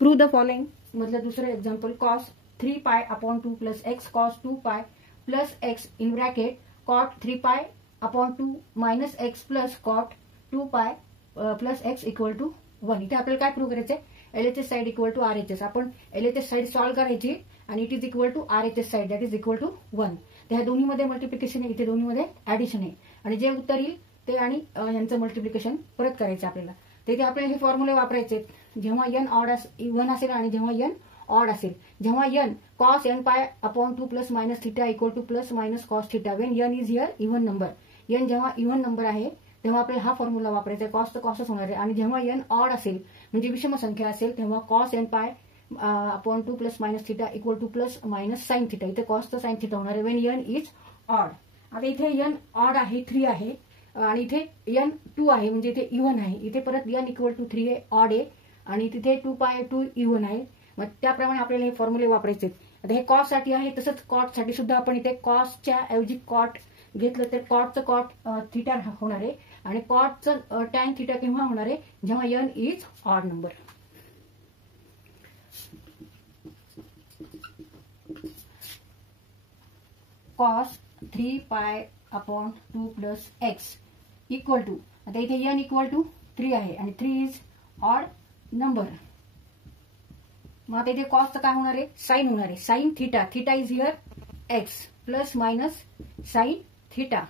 Prove the following मधलं दुसरं example cos 3 pi upon 2 plus x cos 2 पाय plus x in bracket cot 3 pi upon 2 minus x plus cot 2 पाय plus x equal to 1. इथे आपल्याला काय prove करायचंय, LHS side equal to RHS. आपण LHS side solve करायची आणि it is equal to RHS side that is equal to 1. ह्या दोन्हीमध्ये मल्टिप्लिकेशन आहे, इथे दोन्हीमध्ये ऍडिशन आहे आणि जे उत्तर येईल ते आणि यांचं मल्टिप्लिकेशन परत करायचं आपल्याला. तिथे आपल्याला हे फॉर्म्युले वापरायचे जेव्हा n ऑड इव्हन असेल आणि जेव्हा n ऑड असेल. जेव्हा n cos n पाय upon 2 plus minus theta equal two plus minus cos theta Wien n is here even number. n जेव्हा इव्हन नंबर आहे तेव्हा आपल्याला हा फॉर्म्युला वापरायचा आहे, कॉस तर कॉसच होणार आहे. आणि जेव्हा n ऑड असेल म्हणजे विषम संख्या असेल तेव्हा cos n पाय upon 2 plus minus theta equal two plus minus sine theta. इथे कॉस तर साइन थिटा होणार आहे वेन n इज ऑड. आता इथे n ऑड आहे 3 आहे आणि इथे n 2 आहे म्हणजे इथे इव्हन आहे. इथे परत n इक्वल टू 3 आहे ऑड आहे आणि तिथे 2 पाय 2 इव्हन आहे. मग त्याप्रमाणे आपल्याला हे फॉर्म्युले वापरायचे. आता हे कॉस साठी आहे तसंच कॉट साठी सुद्धा आपण इथे कॉसच्या ऐवजी कॉट घेतलं तर कॉटचं कॉट थिटा होणार आहे आणि कॉटचं टॅन थिटा केव्हा होणार आहे जेव्हा n is odd number. cos 3 pi upon 2 plus x equal to, आता इथे n इक्वल टू 3 आहे आणि 3 इज ऑड नंबर. मग आता इथे कॉसचं काय होणार आहे, साइन होणार आहे. Sine theta, theta is here x plus minus sine theta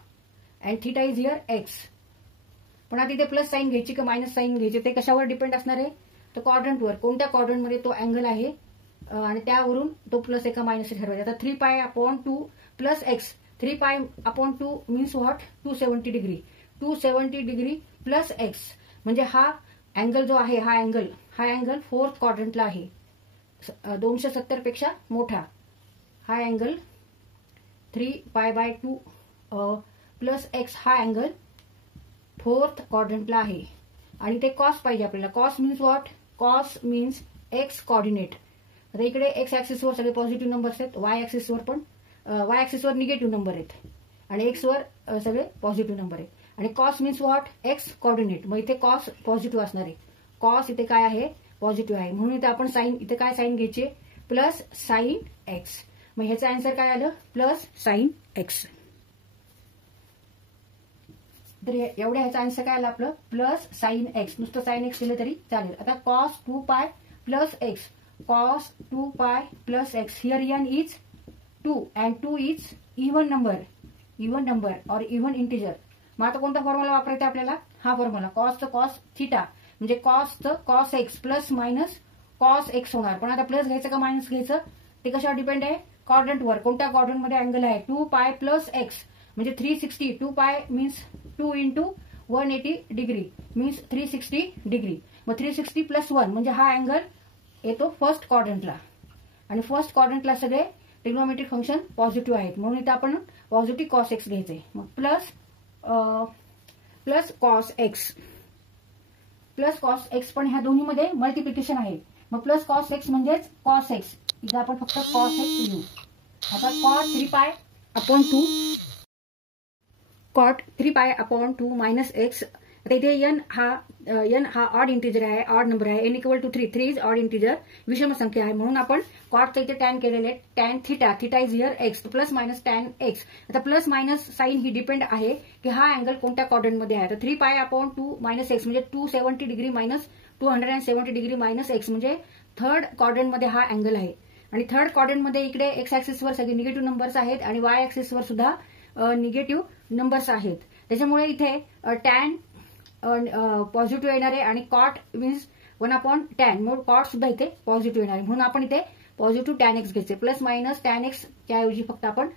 and theta is here x. पण आता इथे प्लस साइन घ्यायची का मायनस साइन घ्यायची ते कशावर डिपेंड असणार आहे, तर क्वाड्रंटवर, कोणत्या क्वाड्रंटमध्ये तो अँगल आहे आणि त्यावरून तो प्लस एका मायनस ठरवायचा. आता 3 pi upon 2 plus x, 3 pi upon 2 means what 270 degree, 270 degree plus x म्हणजे हा अँगल जो आहे हा अँगल फोर्थ क्वाड्रंटला आहे, 270 पेक्षा मोठा. हा angle 3 pi by 2 plus x हा अँगल फोर्थ क्वाड्रंटला आहे आणि ते कॉस पाहिजे आपल्याला. Cos means what, cos means x coordinate. आता इकडे एक्स ऍक्सिसवर सगळे पॉझिटिव्ह नंबर्स आहेत, वाय ऍक्सिसवर पण वाय ऍक्सिसवर निगेटिव्ह नंबर आहेत आणि एक्सवर सगळे पॉझिटिव्ह नंबर आहेत. आणि cos means what, x coordinate. मग इथे कॉस पॉझिटिव्ह असणार आहे, कॉस इथे काय आहे पॉझिटिव्ह आहे म्हणून इथे आपण साइन, इथे काय साइन घ्यायचे प्लस साइन एक्स. मग ह्याचं आन्सर काय आलं प्लस साइन एक्स. तर एवढ्या ह्याचा आन्सर काय आलं आपलं प्लस साइन एक्स. नुसतं साइन एक्स दिलं तरी चालेल. आता कॉस 2 पाय प्लस एक्स, cos 2 पाय plus x. Here n is 2 and 2 is even number और इव्हन इंटिजर. मग आता कोणता फॉर्म्युला वापरायचा आपल्याला, हा फॉर्म्युला. कॉसचं कॉस थिटा म्हणजे कॉसचं cos x plus minus cos x होणार. पण आता प्लस घ्यायचं का मायनस घ्यायचं ते कशावर डिपेंड आहे, क्वाड्रंटवर, कोणत्या क्वाड्रंटमध्ये अँगल आहे. 2 पाय प्लस एक्स म्हणजे 360, 2 पाय means 2 into 180 degree means 360 degree. मग 360 प्लस 1 म्हणजे हा अँगल येतो फर्स्ट क्वाड्रंटला आणि फर्स्ट क्वाड्रंटला सगळे ट्रिग्नोमेट्रिक फंक्शन पॉझिटिव्ह आहेत म्हणून इथे आपण पॉझिटिव्ह कॉस एक्स घ्यायचंय. मग प्लस कॉस एक्स पण ह्या दोन्हीमध्ये मल्टिप्लिकेशन आहे. मग प्लस कॉस एक्स म्हणजेच कॉस एक्स, इथे आपण फक्त कॉस एक्स लिहू. आता cot 3 pi upon 2 cot 3 pi upon 2 minus x. आता इथे n हा ऑड इंटिजर आहे, ऑड नंबर आहे. n equal to 3 is odd integer, विषम संख्या आहे म्हणून आपण कॉटचं इथे टॅन केलेले आहे. Tan theta is here x plus minus tan x. आता प्लस मायनस साइन ही डिपेंड आहे की हा अँगल कोणत्या क्वाड्रंटमध्ये आहे. तर 3 पाय अपॉन 2 मायनस एक्स म्हणजे 270 degree minus 270 degree minus x म्हणजे थर्ड क्वाड्रंटमध्ये हा अँगल आहे. आणि थर्ड क्वाड्रंटमध्ये इकडे एक्स ऍक्सिसवर सगळे निगेटिव्ह नंबर्स आहेत आणि वाय ऍक्सिसवर सुद्धा निगेटिव्ह नंबर्स आहेत. त्याच्यामुळे इथे टॅन पॉझिटिव्ह येणार आहे आणि कॉट मीन्स 1/tan मग कॉट सुद्धा इथे पॉझिटिव्ह येणार आहे म्हणून आपण इथे पॉझिटिव्ह टॅन एक्स घ्यायचे. प्लस मायनस टॅन एक्स त्याऐवजी फक्त आपण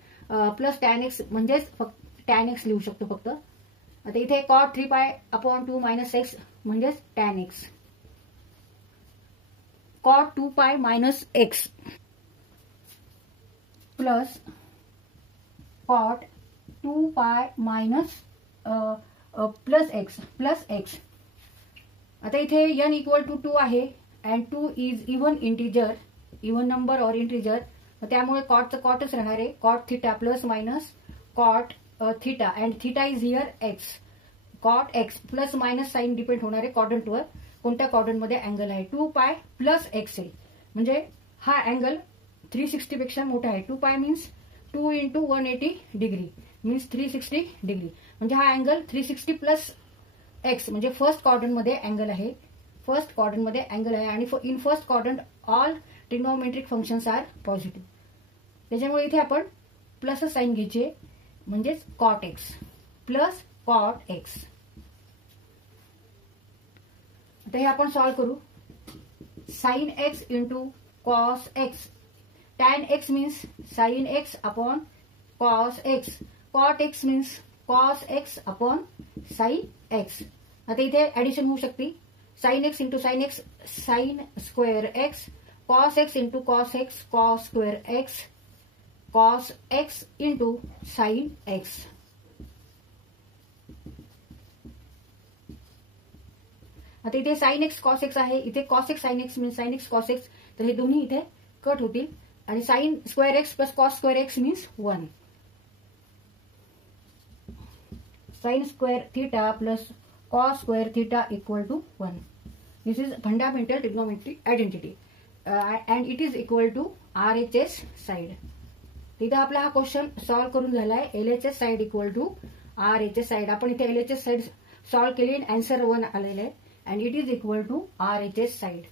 प्लस टॅन एक्स म्हणजेच फक्त टॅन एक्स लिहू शकतो फक्त. आता इथे cot 3 pi upon 2 minus x म्हणजेच tan x. Cot 2 pi minus x plus cot 2 pi minus plus x. आता इथे n इक्वल टू 2 आहे अँड 2 इज इव्हन नंबर और इंटिजर. त्यामुळे कॉटचं कॉटच राहणार आहे. Cot theta plus minus cot theta and theta is here x. Cot x plus minus sign depend होणार आहे क्वाड्रंटवर. कोणत्या क्वाड्रंटमध्ये अँगल आहे 2π + x आहे. म्हणजे हा अँगल 360 पेक्षा मोठा आहे. 2π मीन्स 2 × 180 डिग्री मीन्स 360 डिग्री. म्हणजे हा अँगल 360 + x म्हणजे फर्स्ट क्वाड्रंटमध्ये अँगल आहे. फर्स्ट क्वाड्रंटमध्ये अँगल आहे आणि in first quadrant all trigonometric functions are positive. त्याच्यामुळे इथे आपण प्लस साईन घ्यायचे म्हणजेच cot x plus cot x. आता हे आपण सॉल्व्ह करू. sin x × cos x, tan x means sin x upon cos x, cot x means cos x upon sin x. आता इथे ऍडिशन होऊ शकते. sin x × sin x sin square x, cos x × cos x cos square x, cos x × sin x. आता इथे sin x cos x आहे. इथे cos x sin x means sin x cos x. तर हे दोन्ही इथे cut होतील आणि sin square x + cos square x means 1. sin square theta + cos square theta = 1. This is fundamental trigonometry identity and it is equal to RHS side. तिथे आपला हा question solve करून झालाय. LHS side = RHS side. आपण इथे LHS side solve केली आणि answer 1 आलेलं आहे and it is equal to RHS side.